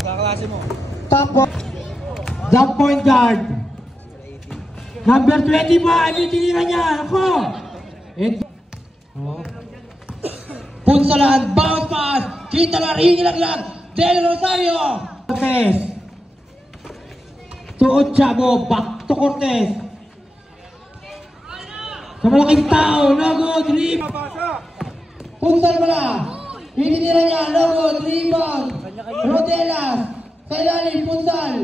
Kaklase mo. Top jump point guard. Number 20 pa, tinira niya. Ako. Punsalan, bounce pass. Kita lang, hinilaglag. Del Rosario. Cortez. To Ochabo, back to Cortez. Sa malaking tao, no good, rebound. Punsal mo na. Hinitira niya, no good, rebound. Rodelas. Sa ilalim, punsal.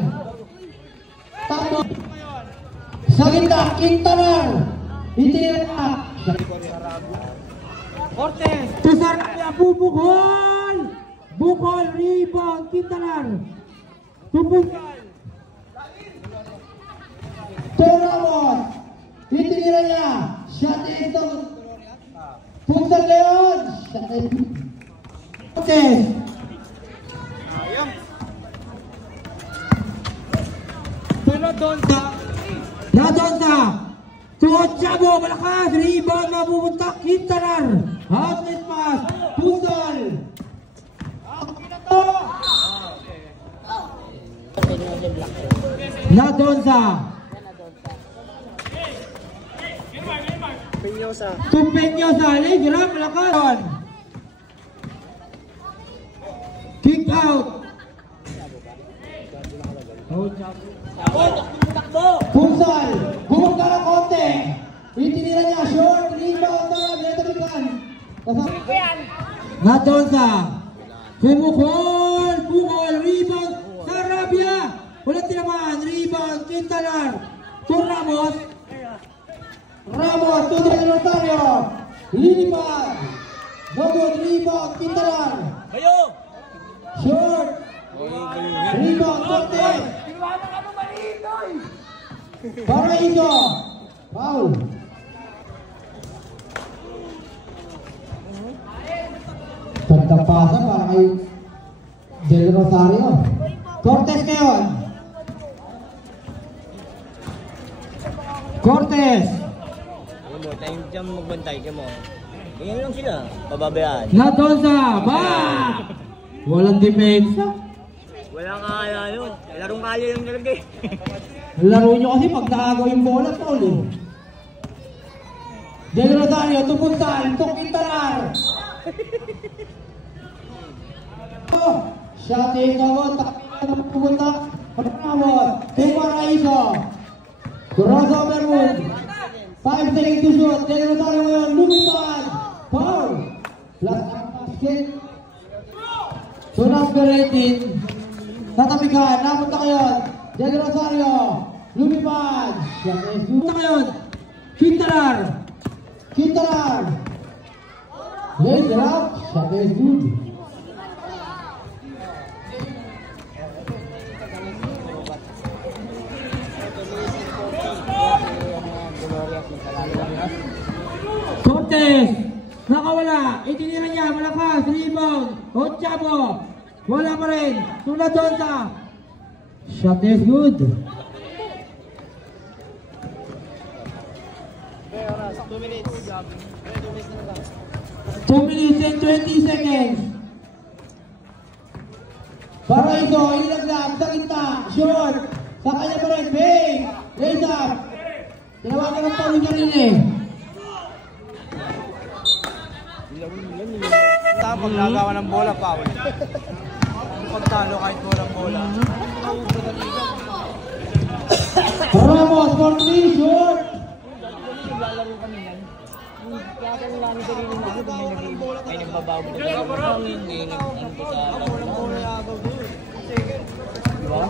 Tapo. Sa gitna, Quintanar. Hinitira niya. Cortez. Tusar niya, bubukol. Bukol, rebound, Quintanar. Tupunsal. Toramos. Hinitira niya. Shot is down. Punsal Leon. Shot is down. Cortez. Radonsa. Tuot Chabo. Malakas. Rebound. Mapupunta. Quintanar. Outlet pass. Punsal. Radonsa. Tumpenyosa. Legram. Malakas. Kick out. Punsal. Bumagka ng konti. Itinira niya. Short. Rebound na. Binatabikan. Radonsa. Sumukol. Bukol. Rebound. Sarabia. Walang tinamaan. Rebound. Quintanar. Ramos. Ramos. To Del Rosario. Lilipan. Bogod. Rebound. Quintanar. Short. Rebound. Cortez. Paraiso. Foul. Tagdang pasa para kay Del Rosario. Cortez ngayon. Cortez. Tayo dyan magbantay ka mo. Ganyan lang sila. Pababayaan. Radonsa. Back. Walang depensa. Walang kaya yun. Larong kaya yung nalagay. Laro nyo kasi pag naagaw yung bola, tol eh. Del Rosario, tupuntal, Quintanar. Shotting kawot, takpitan na pupunta. Pagkawot, Paraiso. Crossover move. 5 seconds to shoot. Del Rosario ngayon, lumipan. Foul. Plus basket. So number 18. Tatabigan, napunta ngayon. Del Rosario, lumipan. Napunta ngayon. Quintanar. Quintanar. Lays it up. Shot is good. Cortez. Nakawala. Itinira niya. Malakas. Rebound. Ochabo. Wala pa rin. Sunod doon sa. Shot is good. 2 minutes and 20 seconds. Paraiso, ilaglag, sa gitna, short, sa kanya pa rin, big, raise up. Tinawagan ng Paulo niya rin eh. Pag nagawa ng bola, Paul. Pagtalo kahit walang bola. Ramos, for 3, short. Ay, nagbabago na hindi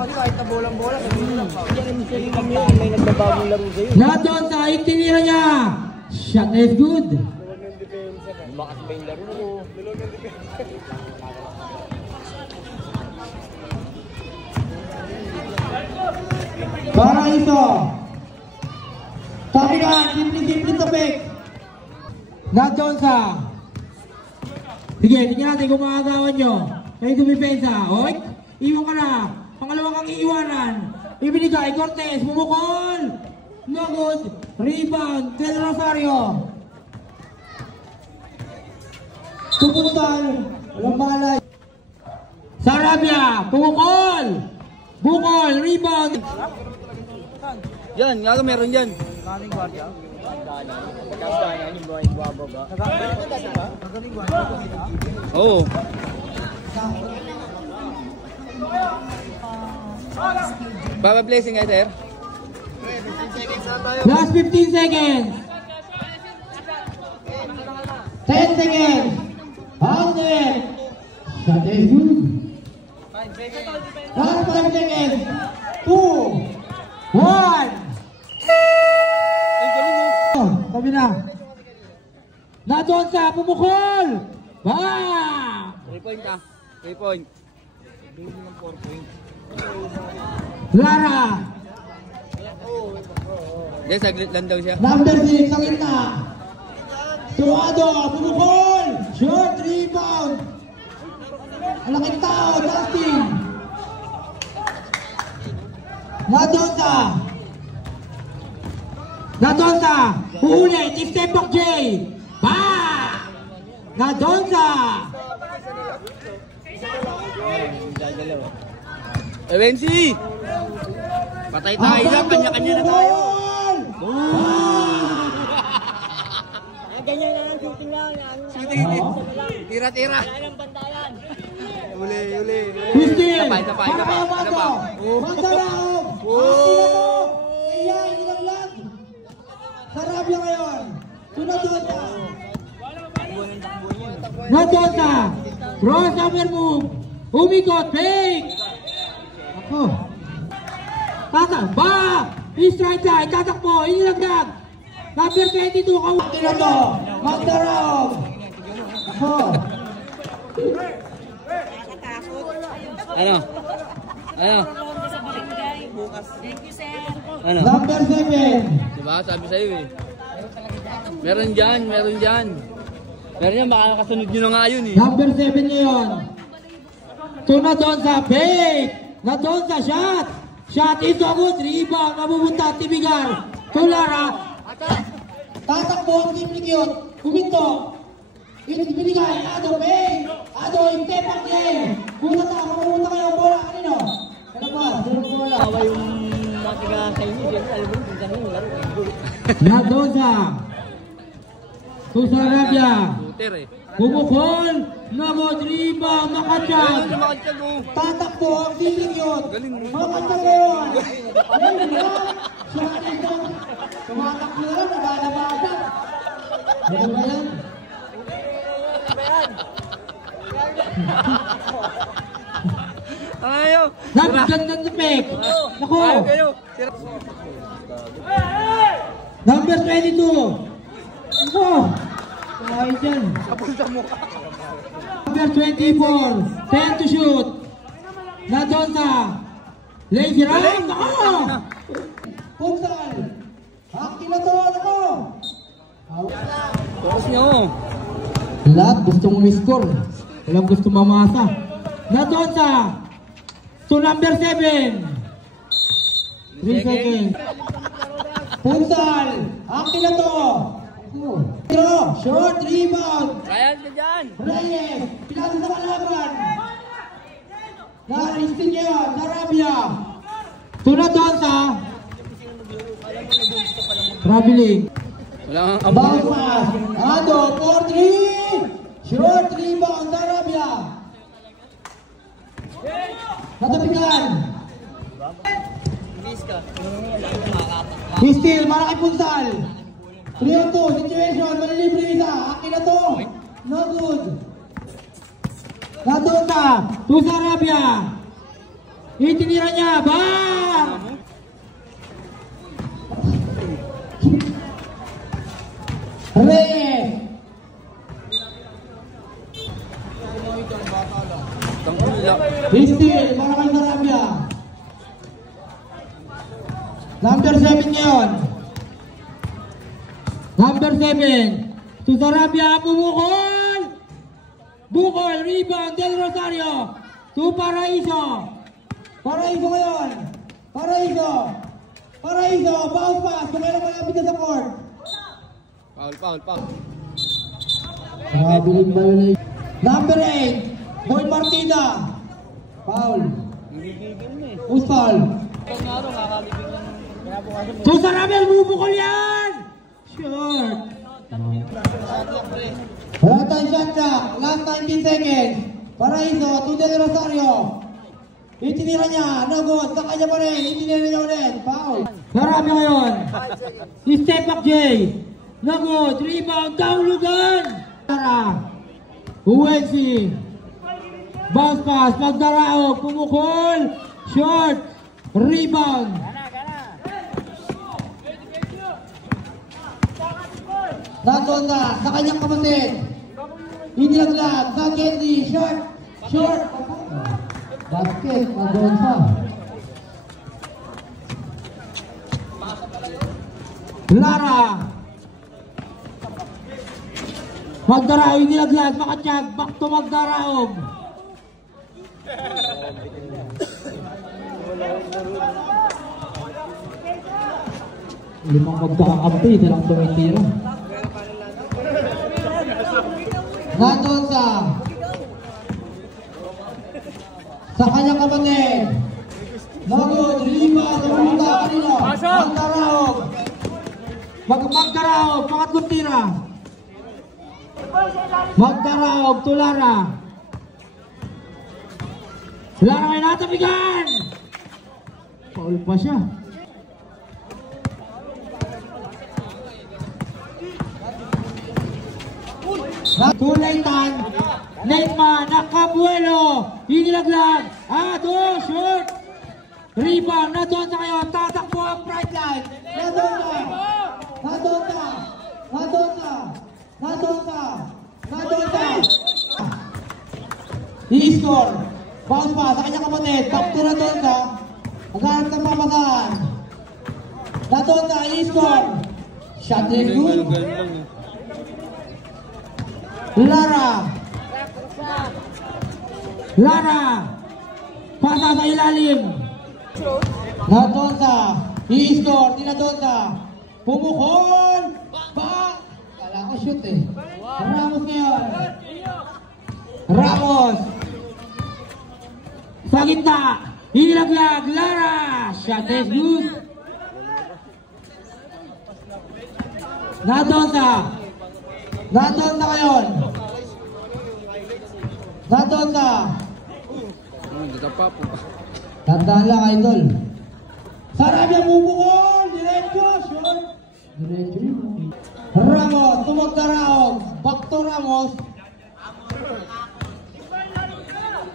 kahit na bolang-bola, may nagbabagong laro sa'yo. Nadon sa itinira niya. Shot is good. Makas ba yung laro? Paraiso. Tabigan, simple tapik. Nadon sa. Sige, tingnan natin kung makagawan nyo. Kayo dumipensa. Oy, iwan ka na. Pangalawang kang iiwanan. Ibinigay, Cortez, bumukol. No good. Rebound, Del Rosario. Tupuntal. Walang balay. Sara Sarabia, pumukol! Bukol, rebound! Yan, nga meron yan. Kaming guardia. Pagkasdanan yung buhay bababa. Oo. Baba blessing ay sir. Last 15 seconds. 10 seconds. Hold it. Shot is good. 5 seconds. 2, 1. Sabi na. Nadonsa, pumukol. Bam! 3 point ah. 3 point. Hindi ng 4 point. Lara. Hindi, saglit lang daw siya. Number 6 sa gitna. Tuado, pumukol. Short rebound. Malaking tao, Justin. Nadonsa. Nadonsa. Uulit, step back J. Ba! Nadonsa. Evensi! Patay tayo lang, kanya-kanya na tayo. Ganyan na lang, shooting lang. Tira-tira. Wala ng bantayan. Uli. Christine! Kapay. Masarap! Iya, hindi lang lang. Sarabia ngayon. Nadonsa. Nadonsa. Crossover move. Umikot. Fake. Ako. Tatak. Ba! Strike line. Tatakbo. Inilagdag. Number 22. Kino to. Magdarao. Ako. Ano? Thank you, sir. Ano? Number 7. Diba? Sabi sa'yo eh. Meron dyan. Meron yan, baka kasunod nyo na nga yun eh. Number 7 ngayon. To Nadonsa, fake. Nadonsa, shot. Shot is a good. Rebound. Nabumunta, Tibigar. To Lara. Tatakbo ang team ni Cute. Kuminto. Binigay. Ado, fake. Ado, step back game. Pumunta kayo. Bola. Kanino? Ano ba? Bola. Awa yung matiga sa inyo. Alam mo, kung saan yung laro. Nadonsa. To Sarabia. Shooter eh. Bumukol. Nagod. Rebound. Makatsyag. Makatsyag oh. Tatakbo ang team ni Cute. Galing mo. Makatsyag ngayon. Galing mo. Shot is a tumatakbo na lang. Naglalabasa. Ano ba yan? Ayaw. Napaganda ng fake. Naku. Ayaw kayo. Number 22. Naku. Kaya dyan. Number 24. 10 to shoot. Nadonsa. Lazy round. Naku. Punsal. Haki na to. Naku. Focus nyo. Lahat gustong score. Walang gusto mamasa. Nadonsa. To number 7. 3 seconds. Punsal. Akin na to. Short rebound. Ryan ka dyan. Reyes. Pinasa sa kalaban. Naristin niya. Sarabia. To Nadonsa. Traveling. Wala kang Bounce pass. Ado. 4-3. Short rebound. Sarabia. Natapigan. Pistil, malaki Punsal. 3-2, situation, malilibre isa. Akin na to. No good. Nadonsa, to Sarabia. Itinira niya, bang! Reyes. Pistil, malaki Sarabia. Number 7 ngayon. Number 7. To Sarabia, bumukol. Bukol, rebound, Del Rosario. To Paraiso. Paraiso ngayon. Paraiso. Bounce pass. Kung kailan malapit na sa court. Foul. Number 8. Boy Partida. Foul. Nagigigil na eh. Who's foul? Pag nga rin, kakalibig lang. To Sarabel, bubukol yan! Short. Wala tayong shot clock. Last 19 seconds. Paraiso, to Del Rosario. Itinira niya, no good. Sa kanya pa rin, itinira niya ulit. Foul. Sarabel ngayon. Step back J. No good. Rebound, down Lugan. Uwensi. Bounce pass, Magdarao, pumukol. Short. Rebound. Nadonda sa kanyang kapatid. Inilaglag sa Candy. Short. Short. Basket. Nadonda. Lara. Magdarao inilaglag. Makatiyag. Back to Magdarao. Limang magkakakampi. Dalang tumitira. Nadonda sa kanyang kapatid. Nagod, lima, namunta kanino. Magdaraog. Magdaraog, pangatlong tira. Magdaraog, Tulara. Tulara kayo natabigan. Paul pa siya. Tulaitan, Neitman, Nakabuelo, inilaglag, Ado, shoot, rebound, Nadonda kayo, tatakbo ang bright line, Nadonda, i-score, bounce pa sa kanyang kapatid, back to Nadonda, maghanap ng pamasaan, Nadonda, i-score, shot is good. Lara pasa sa ilalim. Nadonda i-score, di Nadonda pumukol, bang, kala ko shoot eh. Ramos ngayon, Ramos sa gitna, inilaglag, Lara, shot is good. Nadonda ngayon. Nadonda. Tandaan lang, idol. Sarabia bubukol. Diretso. Short. Diretso. Ramos. Tumagdaraog. Back to Ramos.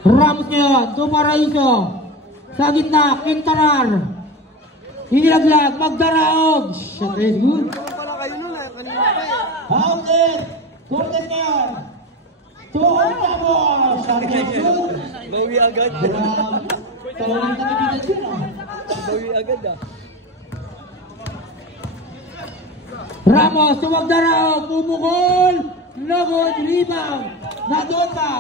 Ramos ngayon. Tumaraiso. Sa gitna. Quintanar. Inilaglag. Magdaraog. Shot is good. Hounded! Cortes ngayon! Tuhon ka mo! Shot is good! Bawi agad. Tawagin na kabinet yun ah! Bawi agad ah. Ramos! Tumagdaraog! Pumukol! Nagod! Rebound! Nadonda!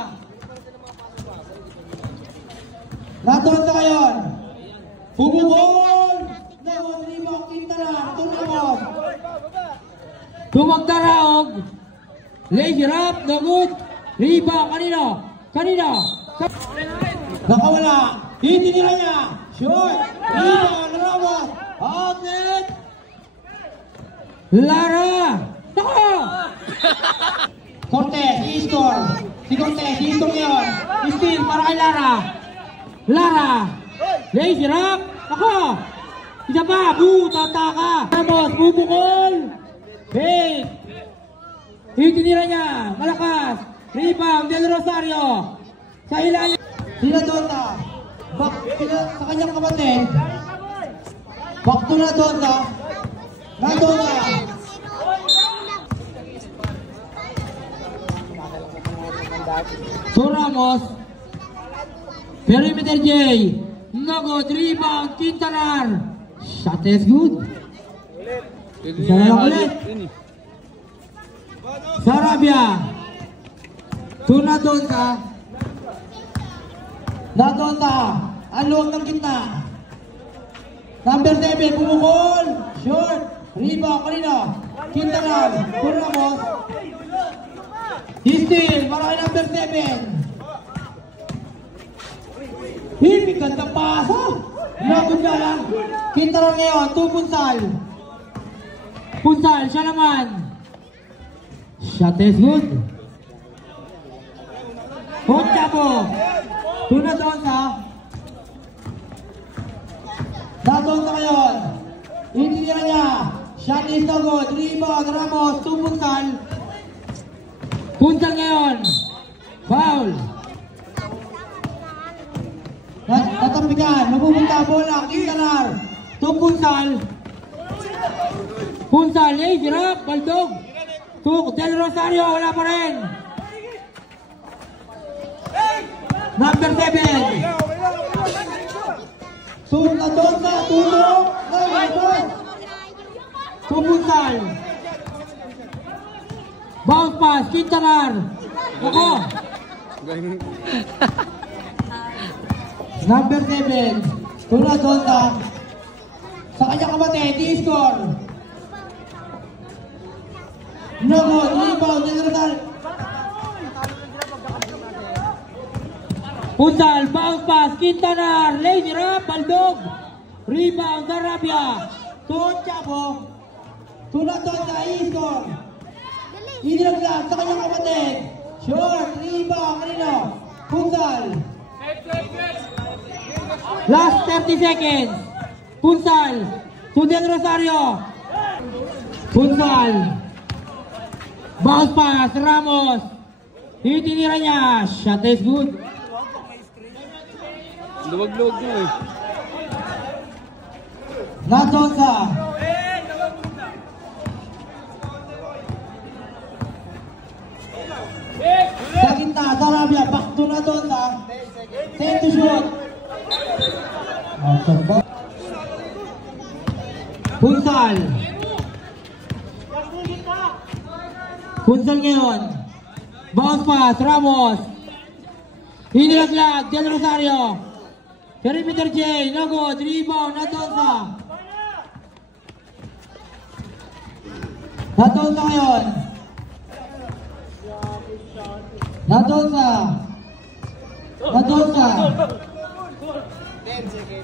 Nadonda ngayon! Pumukol! Nagod! Rebound! Quintanar! Turamos! Tumagdaraog, lazy rap, nagod, rebound, kanino, nakawala, itinira niya, short, rebound, Ramos, outlet, Lara, nako, Cortes, i-score, si Cortes, i-score ngayon, steal para kay Lara, lazy rap, nako, isa pa, tataka, Ramos, bubukol, Big! Itinira niya, malakas, rebound, Del Rosario, sa ilalim, Nadonda, back sa kanyang kapatid, back to Nadonda, to Ramos, perimeter J, nagod, rebound, Quintanar, shot is good. Sayang ulit. Sarabia. To Nadonda. Ang luwag ng gitna. Number 7, pumukol. Short. Rebound, kanina. Quintanar. To Ramos. Steal. Para kay number 7. Himikat ng pasa. Lagot na lang. Kita lang ngayon, 2 Punsal. Punsal, siya naman. Shot is good. Punta po. Tuna doon sa. Doon sa ngayon. Itinira niya. Shot is no good. Rebound, Ramos, 2 Punsal. Punsal ngayon. Foul. Tatapikan. Mapupunta bola. Kintanar. 2 Punsal. Punsal. Hirap. Baldog. Del Rosario. Wala pa rin. Number 7. Tuna doon sa. Tulong. Punsal. Bounce pass. Kintanar. Ako. Number 7. Tuna doon sa kanyang kapatid. I-score. No good. Rebound. Punsal. Bounce pass. Kintanar. Lazy rap. Baldog. Rebound. Sarabia. Chabo. Tuna doon sa I-score. Inilaglag sa kanyang kapatid. Short. Rebound. Kanino? Punsal. Last 30 seconds. Punsal. To Del Rosario. Punsal. Bounce pass. Ramos. Itinira niya. Shot is good. Luwag-luwag nyo eh. Nadonsa. Sa gitna. Sarabia. Back to Nadonsa. 10 to shoot. Punsal. Punsal ngayon. Bounce pass. Ramos. Hinilaglag. Del Rosario. Perimeter J. No good. Rebound. Nadonsa. Nadonsa ngayon. Nadonsa.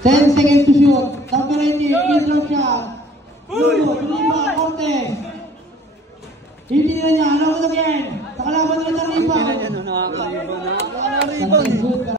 10 seconds to shoot. Number 18, mid-drop shot. Rebound, Cortez. Hindi na niya, alam mo again. Sa kalaban nila ng rebound. Nakakaliban na.